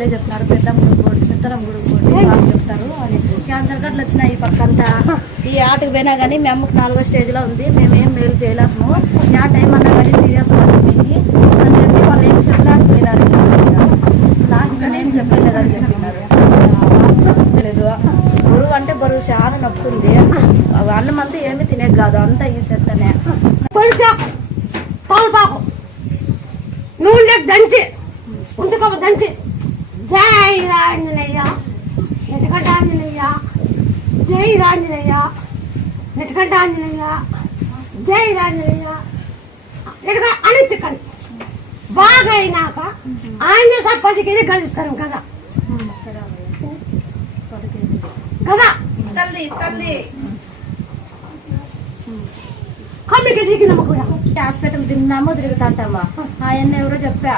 ఇట్లే చెప్తున్నారు, పెద్దమ్మ గుడికి పోండి, పెద్దమ్మ గుడికి పోండి వాళ్ళు చెప్తారు అని. క్యాన్సర్ గట్లు వచ్చినాయి ఈ పక్కంతా. ఈ ఆటకు పోయినా కానీ మీ అమ్మకు 4వ స్టేజ్లో ఉంది, మేమేం మేలు చేయలేము, ఆ టైం అన్నా కానీ సీరియస్ వచ్చింది అని చెప్పి వాళ్ళు ఏం చెప్పలేకపోయినారు. లాస్ట్ ఏం చెప్పలేదని చెప్పినారు. లేదు బరువు అంటే బరువు చాలా నొప్పి ఉంది, అన్నం అంతా ఏమి తినేది కాదు, అంతా ఈ సెత్తనే. నూనె దంచి ఉంటుకోమ దంచి జై రాంజనేయ నెట్టకంట ఆంజనేయ, జై రాంజనేయ నెట్టకంట ఆంజనేయ, జై రాంజనేయ నెట్టక అని తిక్కండి. బాగా అయినాక ఆంజనేయ 10 కేజీ గడిస్తాం కదా కదా తల్లి తల్లి కమ్మికి దిగినాము కూడా హాస్పిటల్ తిన్నామో తిరుగుతాంటావా, ఆయన ఎవరో చెప్పా